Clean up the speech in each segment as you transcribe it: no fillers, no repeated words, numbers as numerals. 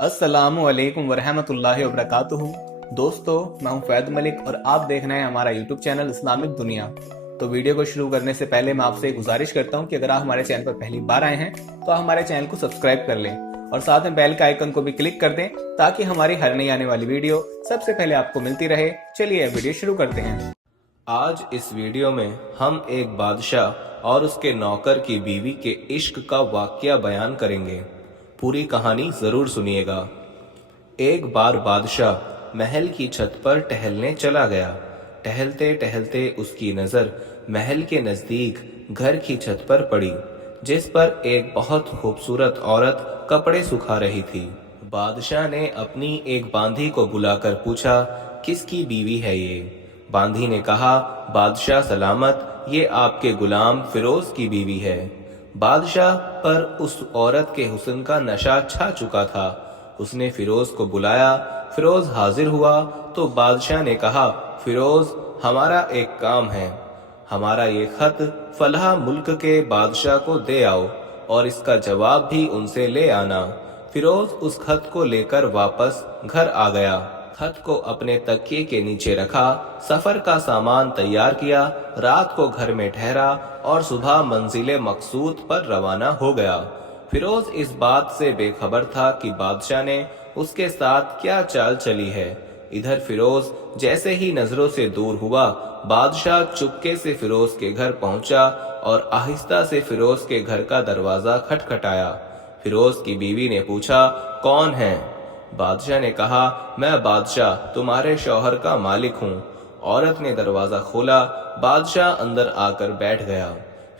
अस्सलामु अलैकुम वरहमतुल्लाहि वबरकातुहू। दोस्तों, मैं हूं फैद मलिक और आप देख रहे हैं हमारा यूट्यूब चैनल इस्लामिक दुनिया। तो वीडियो को शुरू करने से पहले मैं आपसे एक गुजारिश करता हूं कि अगर आप हमारे चैनल पर पहली बार आए हैं तो आप हमारे चैनल को सब्सक्राइब कर लें और साथ में बेल के आइकन को भी क्लिक कर दें ताकि हमारी हर नई आने वाली वीडियो सबसे पहले आपको मिलती रहे। चलिए वीडियो शुरू करते हैं। आज इस वीडियो में हम एक बादशाह और उसके नौकर की बीवी के इश्क का वाकया बयान करेंगे। पूरी कहानी जरूर सुनिएगा। एक बार बादशाह महल की छत पर टहलने चला गया। टहलते टहलते उसकी नज़र महल के नज़दीक घर की छत पर पड़ी, जिस पर एक बहुत खूबसूरत औरत कपड़े सुखा रही थी। बादशाह ने अपनी एक बांधी को बुलाकर पूछा, किसकी बीवी है ये? बांधी ने कहा, बादशाह सलामत, ये आपके गुलाम फिरोज की बीवी है। बादशाह पर उस औरत के हुस्न का नशा छा चुका था। उसने फिरोज को बुलाया। फिरोज हाजिर हुआ तो बादशाह ने कहा, फिरोज, हमारा एक काम है। हमारा ये खत फलाह मुल्क के बादशाह को दे आओ और इसका जवाब भी उनसे ले आना। फिरोज उस खत को लेकर वापस घर आ गया। खत को अपने तकिए के नीचे रखा, सफर का सामान तैयार किया, रात को घर में ठहरा और सुबह मंजिले मकसूद पर रवाना हो गया। फिरोज इस बात से बेखबर था कि बादशाह ने उसके साथ क्या चाल चली है। इधर फिरोज जैसे ही नजरों से दूर हुआ, बादशाह चुपके से फिरोज के घर पहुंचा और आहिस्ता से फिरोज के घर का दरवाजा खटखटाया। फिरोज की बीवी ने पूछा, कौन है? बादशाह ने कहा, मैं बादशाह तुम्हारे शौहर का मालिक हूँ। औरत ने दरवाजा खोला। बादशाह अंदर आकर बैठ गया।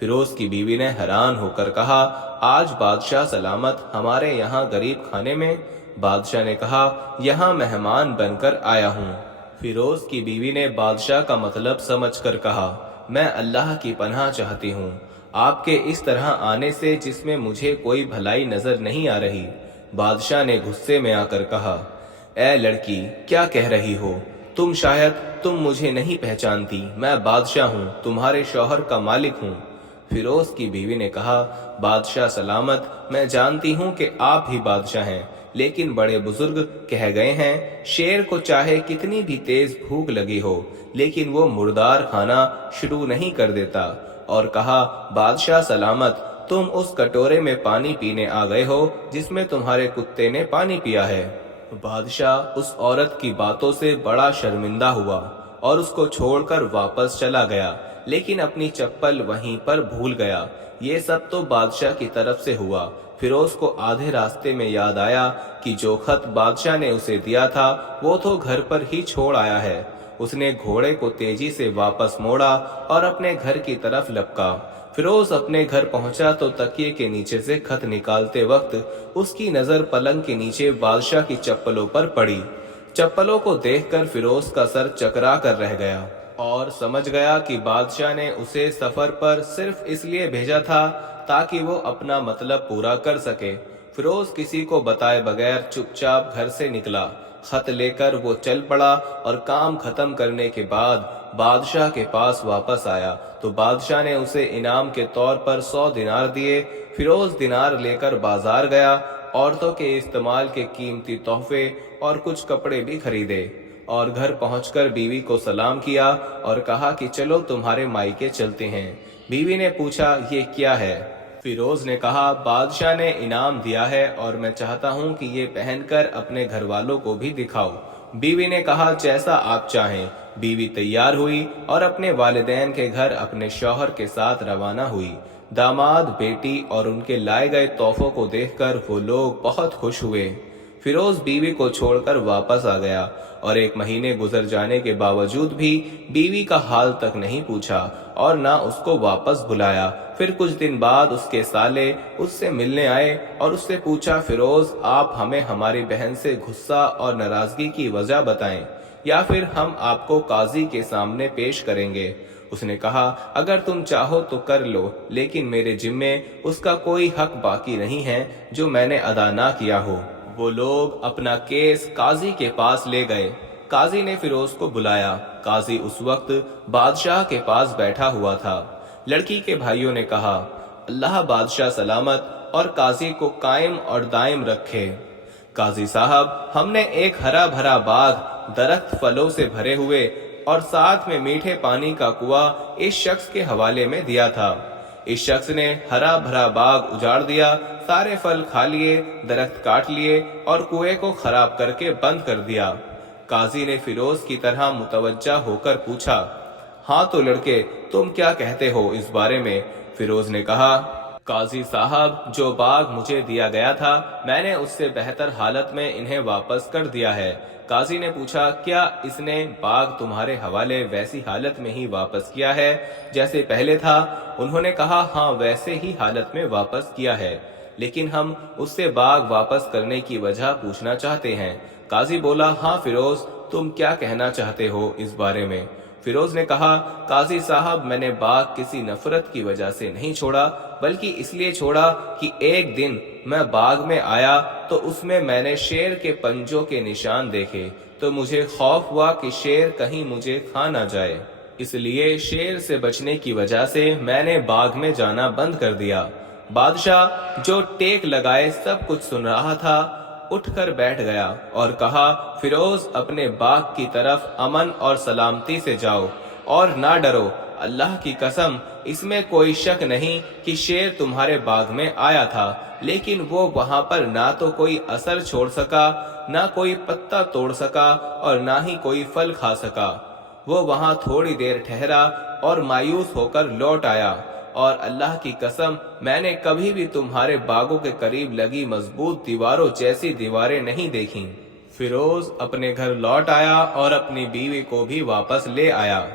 फिरोज की बीवी ने हैरान होकर कहा, आज बादशाह सलामत हमारे यहाँ गरीब खाने में? बादशाह ने कहा, यहाँ मेहमान बनकर आया हूँ। फिरोज की बीवी ने बादशाह का मतलब समझकर कहा, मैं अल्लाह की पनाह चाहती हूँ आपके इस तरह आने से, जिसमें मुझे कोई भलाई नजर नहीं आ रही। बादशाह ने गुस्से में आकर कहा, ए लड़की, क्या कह रही हो? तुम मुझे नहीं पहचानती। मैं बादशाह हूँ, तुम्हारे शौहर का मालिक हूँ। फिरोज की बीवी ने कहा, बादशाह सलामत, मैं जानती हूँ कि आप ही बादशाह हैं, लेकिन बड़े बुजुर्ग कह गए हैं, शेर को चाहे कितनी भी तेज भूख लगी हो, लेकिन वो मुर्दार खाना शुरू नहीं कर देता। और कहा, बादशाह सलामत, तुम उस कटोरे में पानी पीने आ गए हो जिसमें तुम्हारे कुत्ते ने पानी पिया है। बादशाह उस औरत की बातों से बड़ा शर्मिंदा हुआ और उसको छोड़कर वापस चला गया, लेकिन अपनी चप्पल वहीं पर भूल गया। ये सब तो बादशाह की तरफ से हुआ। फिरोज को आधे रास्ते में याद आया कि जो खत बादशाह ने उसे दिया था वो तो घर पर ही छोड़ आया है। उसने घोड़े को तेजी से वापस मोड़ा और अपने घर की तरफ लपका। फिरोज अपने घर पहुंचा तो तकिए के नीचे से खत निकालते वक्त उसकी नजर पलंग के नीचे बादशाह की चप्पलों पर पड़ी। चप्पलों को देखकर फिरोज का सर चकरा कर रह गया और समझ गया कि बादशाह ने उसे सफर पर सिर्फ इसलिए भेजा था ताकि वो अपना मतलब पूरा कर सके। फिरोज किसी को बताए बगैर चुपचाप घर से निकला। खत लेकर वो चल पड़ा और काम खत्म करने के बाद बादशाह के पास वापस आया तो बादशाह ने उसे इनाम के तौर पर 100 दिनार दिए। फिरोज दिनार लेकर बाजार गया, औरतों के इस्तेमाल के कीमती तोहफे और कुछ कपड़े भी खरीदे और घर पहुंचकर बीवी को सलाम किया और कहा कि चलो तुम्हारे मायके चलते हैं। बीवी ने पूछा, ये क्या है? फिरोज ने कहा, बादशाह ने इनाम दिया है और मैं चाहता हूँ कि ये पहनकर अपने घर वालों को भी दिखाओ। बीवी ने कहा, जैसा आप चाहें। बीवी तैयार हुई और अपने वालिदैन के घर अपने शौहर के साथ रवाना हुई। दामाद, बेटी और उनके लाए गए तोहफों को देखकर वो लोग बहुत खुश हुए। फिरोज बीवी को छोड़कर वापस आ गया और 1 महीने गुजर जाने के बावजूद भी बीवी का हाल तक नहीं पूछा और ना उसको वापस बुलाया। फिर कुछ दिन बाद उसके साले उससे मिलने आए और उससे पूछा, फिरोज, आप हमें हमारी बहन से गुस्सा और नाराजगी की वजह बताएं या फिर हम आपको काजी के सामने पेश करेंगे। उसने कहा, अगर तुम चाहो तो कर लो, लेकिन मेरे जिम्मे उसका कोई हक बाकी नहीं है जो मैंने अदा ना किया हो। वो लोग अपना केस काजी के पास ले गए। काजी ने फिरोज को बुलाया। काजी उस वक्त बादशाह के पास बैठा हुआ था। लड़की के भाइयों ने कहा, अल्लाह बादशाह सलामत और काजी को कायम और दायम रखे। काजी साहब, हमने एक हरा भरा बाग, दरख्त फलों से भरे हुए और साथ में मीठे पानी का कुआं इस शख्स के हवाले में दिया था। इस शख्स ने हरा भरा बाग उजाड़ दिया, सारे फल खा लिए, दरख्त काट लिए और कुएं को खराब करके बंद कर दिया। काजी ने फिरोज की तरह मुतवज्जा होकर पूछा, हाँ तो लड़के, तुम क्या कहते हो इस बारे में? फिरोज ने कहा, काजी साहब, जो बाग मुझे दिया गया था, मैंने उससे बेहतर हालत में इन्हें वापस कर दिया है। काजी ने पूछा, क्या इसने बाग तुम्हारे हवाले वैसी हालत में ही वापस किया है जैसे पहले था? उन्होंने कहा, हाँ, वैसे ही हालत में वापस किया है, लेकिन हम उससे बाग वापस करने की वजह पूछना चाहते हैं। काजी बोला, हाँ फिरोज, तुम क्या कहना चाहते हो इस बारे में? फिरोज ने कहा, काजी साहब, मैंने बाग किसी नफरत की वजह से नहीं छोड़ा, बल्कि इसलिए छोड़ा कि एक दिन मैं बाग में आया तो उसमें मैंने शेर के पंजों के निशान देखे, तो मुझे खौफ हुआ कि शेर कहीं मुझे खा ना जाए। इसलिए शेर से बचने की वजह से मैंने बाग में जाना बंद कर दिया। बादशाह, जो टेक लगाए सब कुछ सुन रहा था, उठकर बैठ गया और कहा, फिरोज, अपने बाग की तरफ अमन और सलामती से जाओ और ना डरो। अल्लाह की कसम, इसमें कोई शक नहीं कि शेर तुम्हारे बाग में आया था, लेकिन वो वहां पर ना तो कोई असर छोड़ सका, ना कोई पत्ता तोड़ सका और ना ही कोई फल खा सका। वो वहां थोड़ी देर ठहरा और मायूस होकर लौट आया, और अल्लाह की कसम, मैंने कभी भी तुम्हारे बागों के करीब लगी मजबूत दीवारों जैसी दीवारें नहीं देखी। फिरोज अपने घर लौट आया और अपनी बीवी को भी वापस ले आया।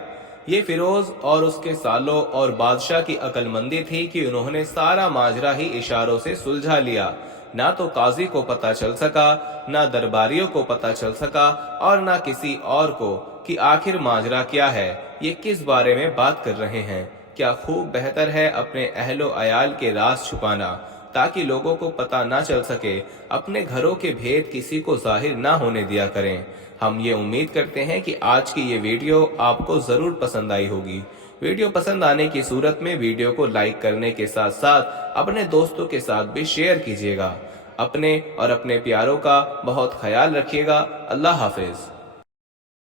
ये फिरोज और उसके सालों और बादशाह की अक्लमंदी थी कि उन्होंने सारा माजरा ही इशारों से सुलझा लिया। ना तो काजी को पता चल सका, ना दरबारियों को पता चल सका और ना किसी और को कि आखिर माजरा क्या है, ये किस बारे में बात कर रहे हैं। क्या खूब बेहतर है अपने अहलो अयाल के राज छुपाना, ताकि लोगों को पता ना चल सके, अपने घरों के भेद किसी को जाहिर ना होने दिया करें। हम ये उम्मीद करते हैं कि आज की ये वीडियो आपको जरूर पसंद आई होगी। वीडियो पसंद आने की सूरत में वीडियो को लाइक करने के साथ साथ अपने दोस्तों के साथ भी शेयर कीजिएगा। अपने और अपने प्यारों का बहुत ख्याल रखिएगा। अल्लाह हाफिज।